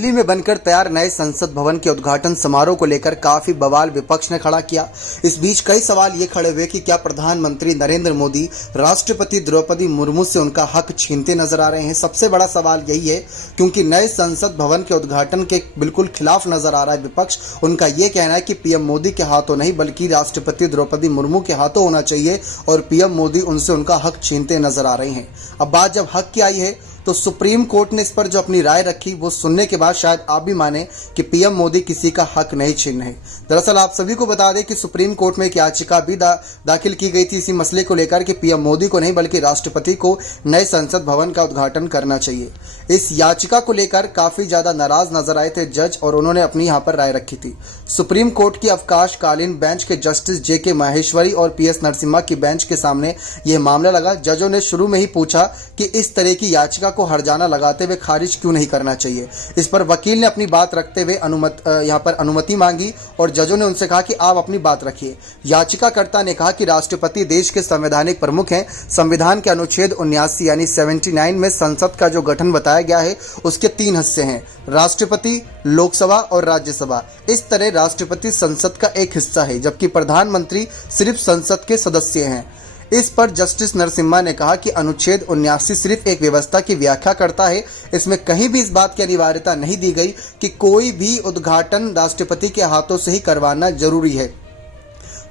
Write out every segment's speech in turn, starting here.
दिल्ली में बनकर तैयार नए संसद भवन के उद्घाटन समारोह को लेकर काफी बवाल विपक्ष ने खड़ा किया। इस बीच कई सवाल ये खड़े हुए कि क्या प्रधानमंत्री नरेंद्र मोदी राष्ट्रपति द्रौपदी मुर्मू से उनका हक छीनते नजर आ रहे हैं। सबसे बड़ा सवाल यही है, क्योंकि नए संसद भवन के उद्घाटन के बिल्कुल खिलाफ नजर आ रहा है विपक्ष। उनका ये कहना है कि पीएम मोदी के हाथों नहीं बल्कि राष्ट्रपति द्रौपदी मुर्मू के हाथों होना चाहिए और पीएम मोदी उनसे उनका हक छीनते नजर आ रहे हैं। अब बात जब हक की आई है तो सुप्रीम कोर्ट ने इस पर जो अपनी राय रखी वो सुनने के बाद शायद आप भी माने कि पीएम मोदी किसी का हक नहीं छीन रहे। दरअसल आप सभी को बता दें कि सुप्रीम कोर्ट में एक याचिका भी दाखिल की गई थी इसी मसले को लेकर कि पीएम मोदी को नहीं बल्कि राष्ट्रपति को नए संसद भवन का उद्घाटन करना चाहिए। इस याचिका को लेकर काफी ज्यादा नाराज नजर आए थे जज और उन्होंने अपनी यहाँ पर राय रखी थी। सुप्रीम कोर्ट की अवकाशकालीन बेंच के जस्टिस जे.के. माहेश्वरी और पी.एस. नरसिम्हा की बेंच के सामने यह मामला लगा। जजों ने शुरू में ही पूछा कि इस तरह की याचिका को हर्जाना लगाते हुए खारिज क्यों नहीं करना चाहिए। इस पर वकील ने अपनी बात रखते हुए यहाँ पर अनुमति मांगी और जजों ने उनसे कहा कि आप अपनी बात रखिए। याचिकाकर्ता ने कहा कि राष्ट्रपति देश के संवैधानिक प्रमुख हैं। संविधान के अनुच्छेद 79 यानी 79 में संसद का जो गठन बताया गया है उसके 3 हिस्से हैं, राष्ट्रपति, लोकसभा और राज्यसभा। इस तरह राष्ट्रपति संसद का एक हिस्सा है जबकि प्रधानमंत्री सिर्फ संसद के सदस्य हैं। इस पर जस्टिस नरसिम्हा ने कहा कि अनुच्छेद 79 सिर्फ एक व्यवस्था की व्याख्या करता है। इसमें कहीं भी इस बात की अनिवार्यता नहीं दी गई कि कोई भी उद्घाटन राष्ट्रपति के हाथों से ही करवाना जरूरी है,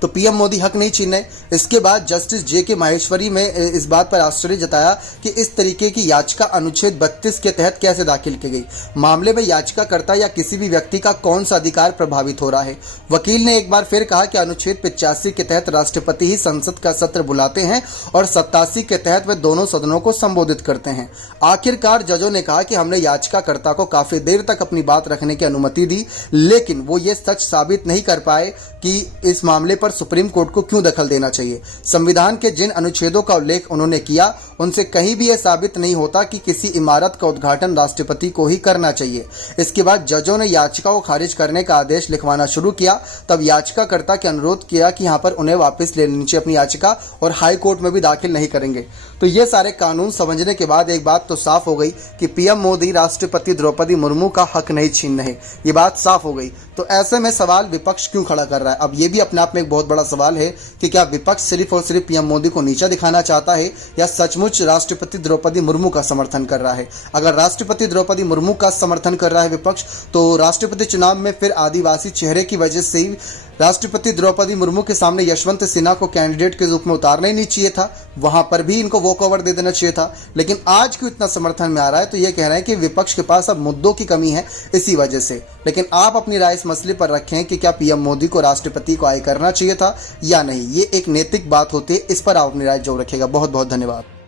तो पीएम मोदी हक नहीं छीन रहे। इसके बाद जस्टिस जे.के. माहेश्वरी में इस बात पर आश्चर्य जताया कि इस तरीके की याचिका अनुच्छेद 32 के तहत कैसे दाखिल की गई। मामले में याचिकाकर्ता या किसी भी व्यक्ति का कौन सा अधिकार प्रभावित हो रहा है। वकील ने एक बार फिर कहा कि अनुच्छेद 85 के तहत राष्ट्रपति ही संसद का सत्र बुलाते हैं और 87 के तहत वे दोनों सदनों को संबोधित करते हैं। आखिरकार जजों ने कहा कि हमने याचिकाकर्ता को काफी देर तक अपनी बात रखने की अनुमति दी, लेकिन वो ये सच साबित नहीं कर पाए कि इस मामले पर सुप्रीम कोर्ट को क्यों दखल देना चाहिए। संविधान के जिन अनुच्छेदों का उल्लेख उन्होंने किया उनसे कहीं भी यह साबित नहीं होता कि किसी इमारत का उद्घाटन राष्ट्रपति को ही करना चाहिए। इसके बाद जजों ने याचिका को खारिज करने का आदेश लिखवाना शुरू किया। तब याचिकाकर्ता के अनुरोध किया कि यहाँ पर उन्हें वापस ले लेनी चाहिए अपनी याचिका और हाई कोर्ट में भी दाखिल नहीं करेंगे। तो ये सारे कानून समझने के बाद एक बात तो साफ हो गई कि पीएम मोदी राष्ट्रपति द्रौपदी मुर्मू का हक नहीं छीन रहे। ये बात साफ हो गई। तो ऐसे में सवाल विपक्ष क्यों खड़ा कर रहा है? अब ये भी अपने आप में एक बहुत बड़ा सवाल है कि क्या विपक्ष सिर्फ और सिर्फ पीएम मोदी को नीचा दिखाना चाहता है या सचमुच राष्ट्रपति द्रौपदी मुर्मू का समर्थन कर रहा है। अगर राष्ट्रपति द्रौपदी मुर्मू का समर्थन कर रहा है विपक्ष, तो राष्ट्रपति चुनाव में फिर आदिवासी चेहरे की वजह से ही राष्ट्रपति द्रौपदी मुर्मू के सामने यशवंत सिन्हा को कैंडिडेट के रूप में उतारना ही नहीं चाहिए था, वहां पर भी इनको वॉक ओवर दे देना चाहिए था। लेकिन आज क्यों इतना समर्थन में आ रहा है? तो ये कह रहे हैं कि विपक्ष के पास अब मुद्दों की कमी है इसी वजह से। लेकिन आप अपनी राय इस मसले पर रखें कि क्या पीएम मोदी को राष्ट्रपति को आय करना चाहिए था या नहीं। ये एक नैतिक बात होती है, इस पर आप अपनी राय जरूर रखिएगा। बहुत बहुत धन्यवाद।